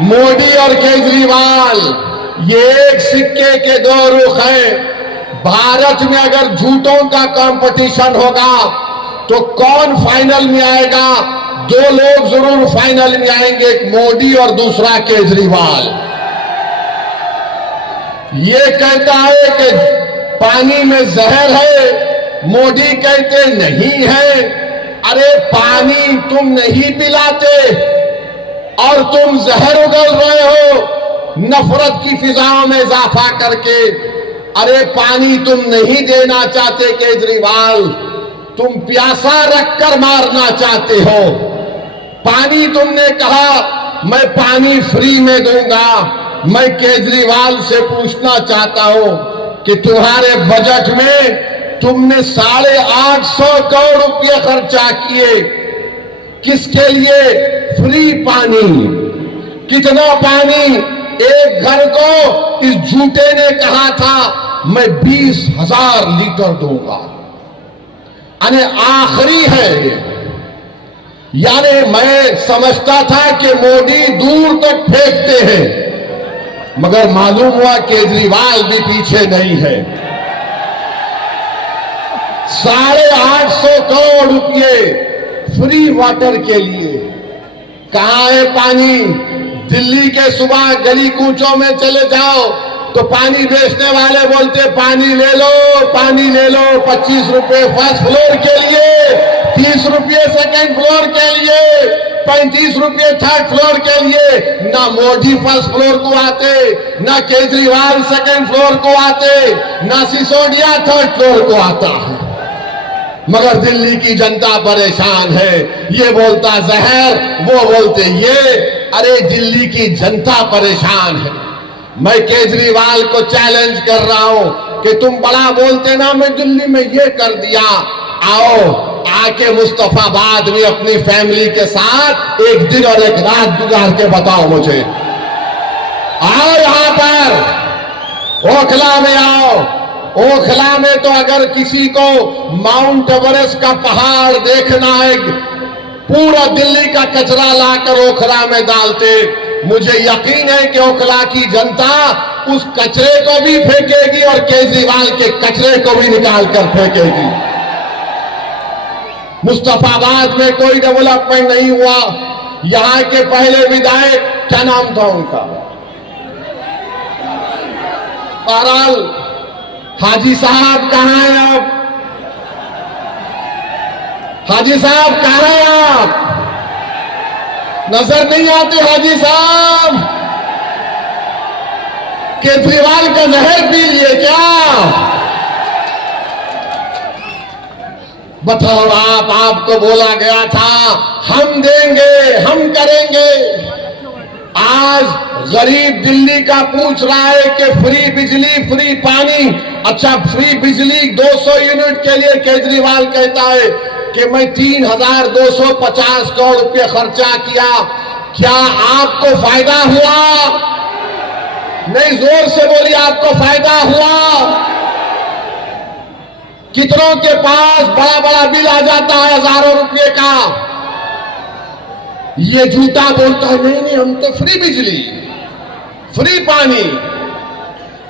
मोदी और केजरीवाल ये एक सिक्के के दो रुख हैं। भारत में अगर झूठों का कंपटीशन होगा तो कौन फाइनल में आएगा? दो लोग जरूर फाइनल में आएंगे, एक मोदी और दूसरा केजरीवाल। ये कहता है कि पानी में जहर है, मोदी कहते नहीं है। अरे पानी तुम नहीं पिलाते और तुम जहर उगल रहे हो नफरत की फिजाओं में इजाफा करके। अरे पानी तुम नहीं देना चाहते केजरीवाल, तुम प्यासा रखकर मारना चाहते हो। पानी तुमने कहा मैं पानी फ्री में दूंगा। मैं केजरीवाल से पूछना चाहता हूं कि तुम्हारे बजट में तुमने 850 करोड़ रुपए खर्चा किए, किसके लिए? फ्री पानी। कितना पानी? एक घर को इस झूठे ने कहा था मैं 20,000 लीटर दूंगा। यानी आखिरी है ये। यानी मैं समझता था कि मोदी दूर तक फेंकते हैं, मगर मालूम हुआ केजरीवाल भी पीछे नहीं है। 850 करोड़ रुपए फ्री वाटर के लिए। कहां है पानी? दिल्ली के सुबह गली कूचों में चले जाओ तो पानी बेचने वाले बोलते पानी ले लो, पानी ले लो। 25 रुपए फर्स्ट फ्लोर के लिए, 30 रुपए सेकंड फ्लोर के लिए, 35 रुपए थर्ड फ्लोर के लिए। ना मोदी फर्स्ट फ्लोर को आते, ना केजरीवाल सेकंड फ्लोर को आते, ना सिसोदिया थर्ड फ्लोर को आता है। मगर दिल्ली की जनता परेशान है। ये बोलता जहर, वो बोलते ये। अरे दिल्ली की जनता परेशान है। मैं केजरीवाल को चैलेंज कर रहा हूं कि तुम बड़ा बोलते ना मैं दिल्ली में ये कर दिया। आओ आके मुस्तफाबाद में अपनी फैमिली के साथ एक दिन और एक रात गुजार के बताओ मुझे। आओ यहां पर ओखला में आओ। ओखला में तो अगर किसी को माउंट एवरेस्ट का पहाड़ देखना है, पूरा दिल्ली का कचरा लाकर ओखला में डालते। मुझे यकीन है कि ओखला की जनता उस कचरे को भी फेंकेगी और केजरीवाल के कचरे को भी निकाल कर फेंकेगी। मुस्तफाबाद में कोई डेवलपमेंट नहीं हुआ। यहां के पहले विधायक, क्या नाम था उनका? बहरहाल हाजी साहब कहां हैं अब? हाजी साहब कहां हैं आप? नजर नहीं आते हाजी साहब? केजरीवाल का जहर पी लिए क्या? बताओ आपको बोला गया था हम देंगे, हम करेंगे। आज गरीब दिल्ली का पूछ रहा है कि फ्री बिजली, फ्री पानी। अच्छा, फ्री बिजली 200 यूनिट के लिए केजरीवाल कहता है कि मैं 3,250 करोड़ रुपए खर्चा किया। क्या आपको फायदा हुआ? नहीं, जोर से बोलिए, आपको फायदा हुआ? कितनों के पास बड़ा बड़ा बिल आ जाता है हजारों रुपए का। ये झूठा बोलता है नहीं नहीं हम तो फ्री बिजली, फ्री पानी।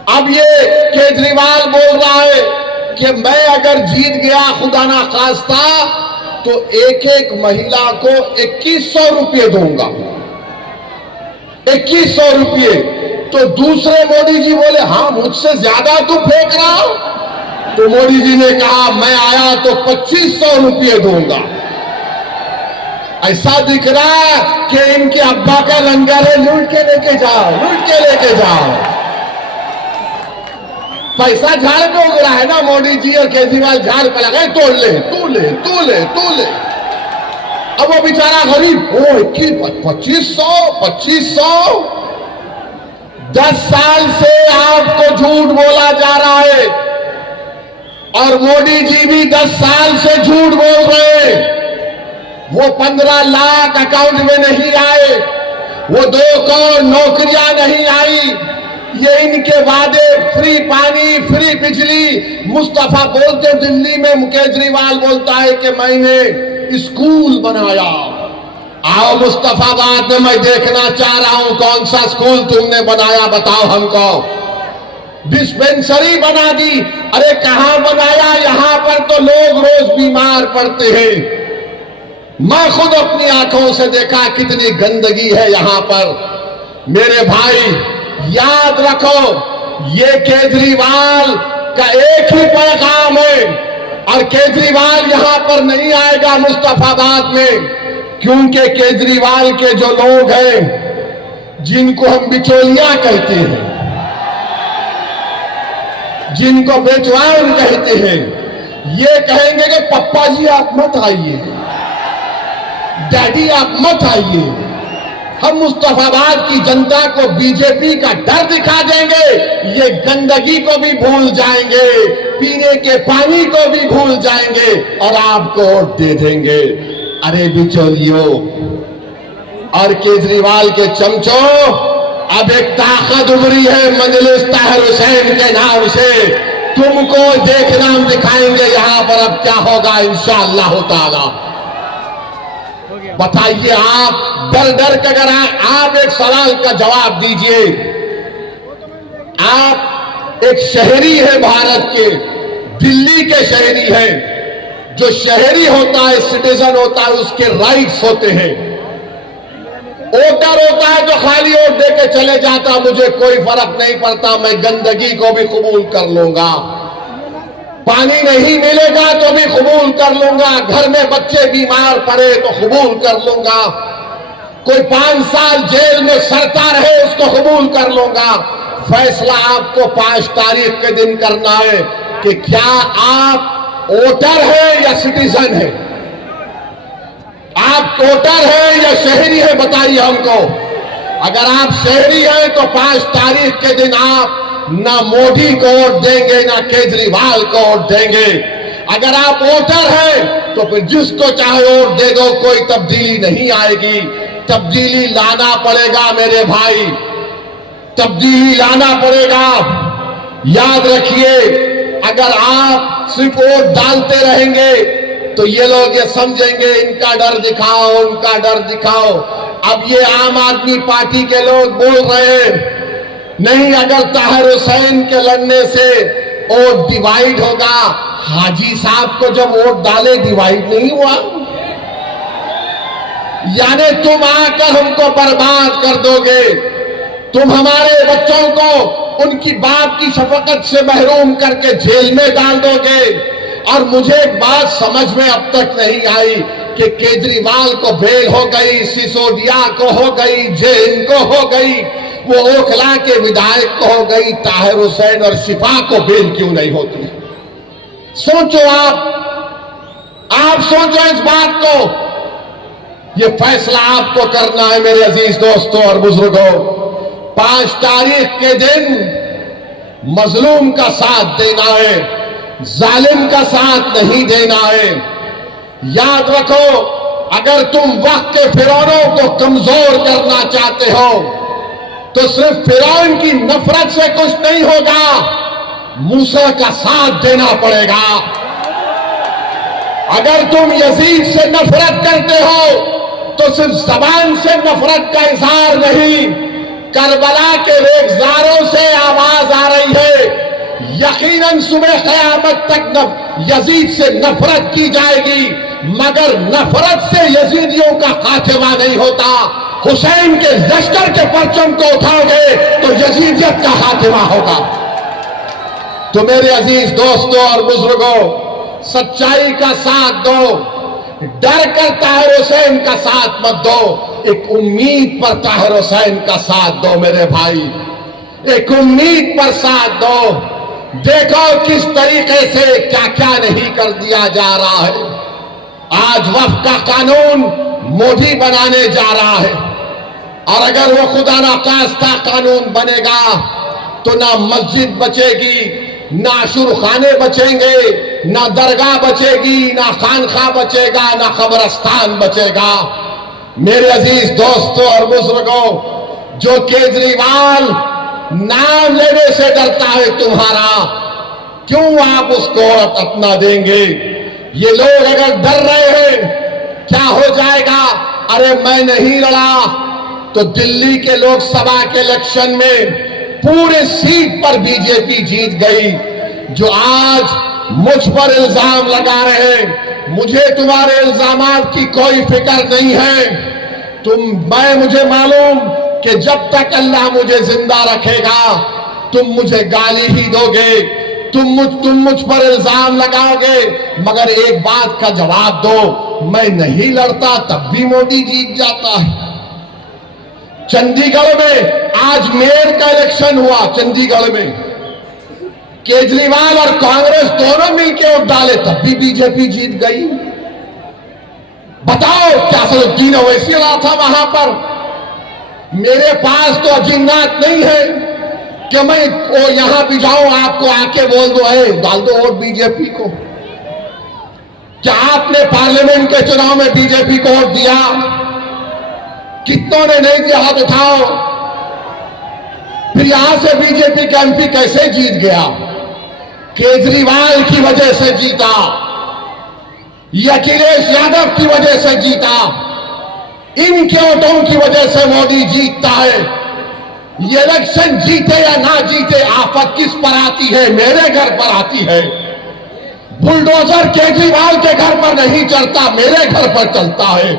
अब ये केजरीवाल बोल रहा है कि मैं अगर जीत गया खुदा ना खास्ता तो एक एक महिला को 2100 रुपये दूंगा। 2100 रुपये। तो दूसरे मोदी जी बोले हाँ मुझसे ज्यादा तू फेंक रहा हो। तो मोदी जी ने कहा मैं आया तो 2500 रुपये दूंगा। ऐसा दिख रहा है कि इनके अब्बा का लंगर है, लूट के लेके जाओ, लूट के लेके जाओ। पैसा झाड़ पे उग रहा है ना, मोदी जी और केजरीवाल झाड़ पे लगे तोड़ ले, तू ले, तू ले, तू ले। अब वो बेचारा गरीब, ओ 2500। 10 साल से आपको झूठ बोला जा रहा है और मोदी जी भी 10 साल से झूठ बोल रहे हैं। वो 15 लाख अकाउंट में नहीं आए, वो 2 करोड़ नौकरियां नहीं आई। ये इनके वादे, फ्री पानी, फ्री बिजली। मुस्तफा बोलते दिल्ली में, केजरीवाल बोलता है कि मैंने स्कूल बनाया। आओ मुस्तफाबाद में मैं देखना चाह रहा हूं कौन सा स्कूल तुमने बनाया, बताओ हमको। डिस्पेंसरी बना दी, अरे कहां बनाया? यहां पर तो लोग रोज बीमार पड़ते हैं। मैं खुद अपनी आंखों से देखा कितनी गंदगी है यहां पर। मेरे भाई याद रखो, ये केजरीवाल का एक ही पैगाम है, और केजरीवाल यहां पर नहीं आएगा मुस्तफाबाद में, क्योंकि केजरीवाल के जो लोग हैं, जिनको हम बिचौलिया कहते हैं, जिनको बेचवान कहते हैं, ये कहेंगे कि पप्पा जी आप मत आइए, डैडी आप मत आइए। हम मुस्तफाबाद की जनता को बीजेपी का डर दिखा देंगे, ये गंदगी को भी भूल जाएंगे, पीने के पानी को भी भूल जाएंगे और आपको वोट दे देंगे। अरे बिचौलियों और केजरीवाल के चमचों, अब एक ताकत उभरी है मजलिस ताहिर हुसैन के नाम से। तुमको देखना हम दिखाएंगे यहां पर अब क्या होगा इंशाअल्लाह ताला। बताइए आप डर डर के, अगर आप एक सवाल का जवाब दीजिए। आप एक शहरी है भारत के, दिल्ली के शहरी हैं। जो शहरी होता है, सिटीजन होता है, उसके राइट्स होते हैं। वोटर होता है जो खाली वोट दे के चले जाता, मुझे कोई फर्क नहीं पड़ता, मैं गंदगी को भी कबूल कर लूंगा, पानी नहीं मिलेगा तो भी कबूल कर लूंगा, घर में बच्चे बीमार पड़े तो कबूल कर लूंगा, कोई 5 साल जेल में सड़ता रहे उसको कबूल कर लूंगा। फैसला आपको 5 तारीख के दिन करना है कि क्या आप वोटर है या सिटीजन है, आप वोटर है या शहरी है, बताइए हमको। अगर आप शहरी हैं तो 5 तारीख के दिन आप ना मोदी को वोट देंगे ना केजरीवाल को वोट देंगे। अगर आप वोटर हैं तो फिर जिसको चाहे वोट दे दो, कोई तब्दीली नहीं आएगी। तब्दीली लाना पड़ेगा मेरे भाई, तब्दीली लाना पड़ेगा। याद रखिए, अगर आप सिर्फ वोट डालते रहेंगे तो ये लोग ये समझेंगे इनका डर दिखाओ, उनका डर दिखाओ। अब ये आम आदमी पार्टी के लोग बोल रहे हैं नहीं, अगर ताहिर हुसैन के लड़ने से वोट डिवाइड होगा। हाजी साहब को जब वोट डाले डिवाइड नहीं हुआ, यानी तुम आकर हमको बर्बाद कर दोगे, तुम हमारे बच्चों को उनकी बाप की शफकत से महरूम करके जेल में डाल दोगे। और मुझे एक बात समझ में अब तक नहीं आई कि केजरीवाल को बेल हो गई, सिसोदिया को हो गई, जैन को हो गई, वो ओखला के विधायक को हो गई, ताहिर हुसैन और शिफा को बेल क्यों नहीं होती? सोचो आप सोचो इस बात को। ये फैसला आपको करना है मेरे अजीज दोस्तों और बुजुर्गों। 5 तारीख के दिन मजलूम का साथ देना है, जालिम का साथ नहीं देना है। याद रखो, अगर तुम वक्त के फिरौनों को कमजोर करना चाहते हो तो सिर्फ फिरौन की नफरत से कुछ नहीं होगा, मूसा का साथ देना पड़ेगा। अगर तुम यजीद से नफरत करते हो तो सिर्फ जबान से नफरत का इजहार नहीं, करबला के रेगजारों से आवाज आ रही है। यकीनन सुबह क़यामत तक यजीद से नफरत की जाएगी, मगर नफरत से यजीदियों का खात्मा नहीं होता। हुसैन के लश्कर के परचम को उठाओगे तो यजीदियत का खात्मा होगा। तो मेरे अजीज दोस्तों और बुजुर्गों, सच्चाई का साथ दो, डर कर ताहिर हुसैन का साथ मत दो, एक उम्मीद पर ताहिर हुसैन का साथ दो मेरे भाई, एक उम्मीद पर साथ दो। देखो किस तरीके से क्या क्या नहीं कर दिया जा रहा है। आज वक्फ का कानून मोदी बनाने जा रहा है, और अगर वो खुदा ना खास्ता कानून बनेगा तो ना मस्जिद बचेगी, ना अशुरखाने बचेंगे, ना दरगाह बचेगी, ना खानखा बचेगा, ना कब्रस्तान बचेगा। मेरे अजीज दोस्तों और बुजुर्गों, जो केजरीवाल नाम लेने से डरता है तुम्हारा, क्यों आप उसको अपना देंगे? ये लोग अगर डर रहे हैं क्या हो जाएगा? अरे मैं नहीं लड़ा तो दिल्ली के लोकसभा के इलेक्शन में पूरे सीट पर बीजेपी जीत गई। जो आज मुझ पर इल्जाम लगा रहे हैं, मुझे तुम्हारे इल्जामात की कोई फिक्र नहीं है। मुझे मालूम कि जब तक अल्लाह मुझे जिंदा रखेगा तुम मुझे गाली ही दोगे, तुम मुझ पर इल्जाम लगाओगे, मगर एक बात का जवाब दो, मैं नहीं लड़ता तब भी मोदी जीत जाता है। चंडीगढ़ में आज मेयर का इलेक्शन हुआ, चंडीगढ़ में केजरीवाल और कांग्रेस दोनों मिलकर वोट डाले तब भी बीजेपी जीत गई। बताओ क्या असदुद्दीन ओवैसी रहा था वहां पर? मेरे पास तो अजिंगात नहीं है कि मैं यहां भी जाऊं आपको आके बोल दो है डाल दो वोट बीजेपी को। क्या आपने पार्लियामेंट के चुनाव में बीजेपी को वोट दिया? कितनों ने नहीं दिया? हाथ उठाओ। फिर यहां से बीजेपी का एमपी कैसे जीत गया? केजरीवाल की वजह से जीता, ये अखिलेश यादव की वजह से जीता, इनके वोटों की वजह से मोदी जीतता है। ये इलेक्शन जीते या ना जीते, आफत किस पर आती है? मेरे घर पर आती है। बुलडोजर केजरीवाल के घर पर नहीं चलता, मेरे घर पर चलता है।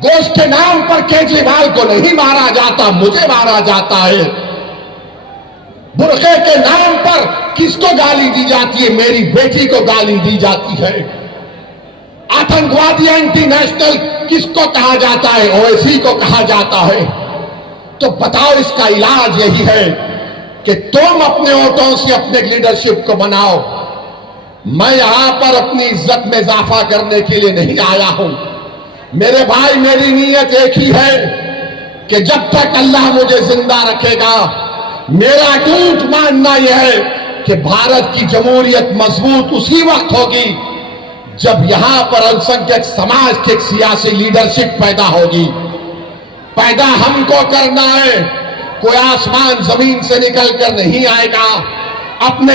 गोश्त के नाम पर केजरीवाल को नहीं मारा जाता, मुझे मारा जाता है। बुरखे के नाम पर किसको गाली दी जाती है? मेरी बेटी को गाली दी जाती है। आतंकवादी एंटी नेशनल किसको कहा जाता है? ओवैसी को कहा जाता है। तो बताओ, इसका इलाज यही है कि तुम अपने वोटों से अपने लीडरशिप को बनाओ। मैं यहां पर अपनी इज्जत में इजाफा करने के लिए नहीं आया हूं। मेरे भाई, मेरी नीयत एक ही है कि जब तक अल्लाह मुझे जिंदा रखेगा, मेरा टूट मानना यह है कि भारत की जमहूरियत मजबूत उसी वक्त होगी जब यहां पर अल्पसंख्यक समाज की सियासी लीडरशिप पैदा होगी। पैदा हमको करना है, कोई आसमान जमीन से निकलकर नहीं आएगा। अपने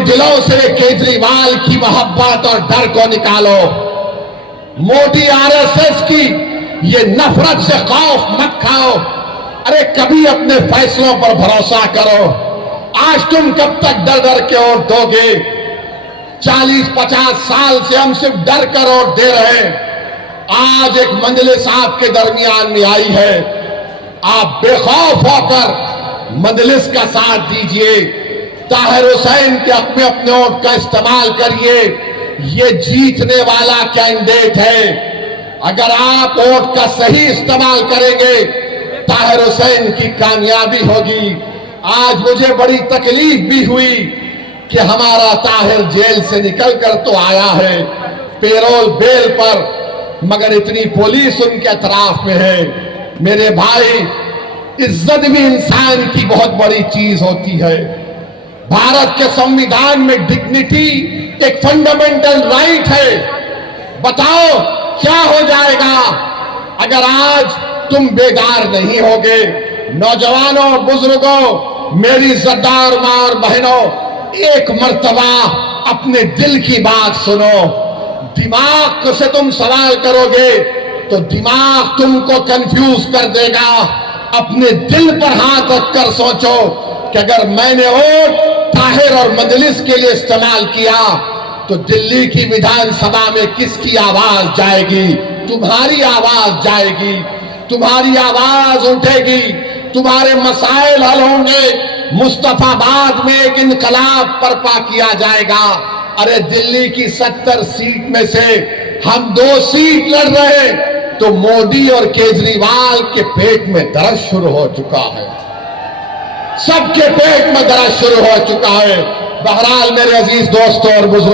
दिलों से केजरीवाल की मोहब्बत और डर को निकालो। मोदी आरएसएस की ये नफरत से खौफ मत खाओ। अरे कभी अपने फैसलों पर भरोसा करो। आज तुम कब तक डर डर के वोट दोगे? 40-50 साल से हम सिर्फ डर कर वोट दे रहे हैं। आज एक मंजलिस आपके दरमियान में आई है, आप बेखौफ होकर मंजलिस का साथ दीजिए। ताहिर हुसैन के अपने वोट का इस्तेमाल करिए। ये जीतने वाला कैंडिडेट है। अगर आप वोट का सही इस्तेमाल करेंगे, ताहिर हुसैन की कामयाबी होगी। आज मुझे बड़ी तकलीफ भी हुई कि हमारा ताहिर जेल से निकलकर तो आया है पेरोल बेल पर, मगर इतनी पुलिस उनके अतराफ में है। मेरे भाई, इज्जत भी इंसान की बहुत बड़ी चीज होती है। भारत के संविधान में डिग्निटी एक फंडामेंटल राइट है। बताओ क्या हो जाएगा अगर आज तुम बेदार नहीं होगे? नौजवानों, बुजुर्गों, मेरी इज्जतदार मां और बहनों, एक मर्तबा अपने दिल की बात सुनो। दिमाग से तुम सवाल करोगे तो दिमाग तुमको कंफ्यूज कर देगा। अपने दिल पर हाथ रखकर सोचो कि अगर मैंने वोट ताहिर और मजलिस के लिए इस्तेमाल किया तो दिल्ली की विधानसभा में किसकी आवाज जाएगी? तुम्हारी आवाज जाएगी, तुम्हारी आवाज उठेगी, तुम्हारे मसाइल हल होंगे। मुस्तफाबाद में एक इनकलाब बर्पा किया जाएगा। अरे दिल्ली की 70 सीट में से हम 2 सीट लड़ रहे हैं तो मोदी और केजरीवाल के पेट में दर्द शुरू हो चुका है। सबके पेट में दर्द शुरू हो चुका है। बहरहाल मेरे अजीज दोस्तों और बुजुर्ग,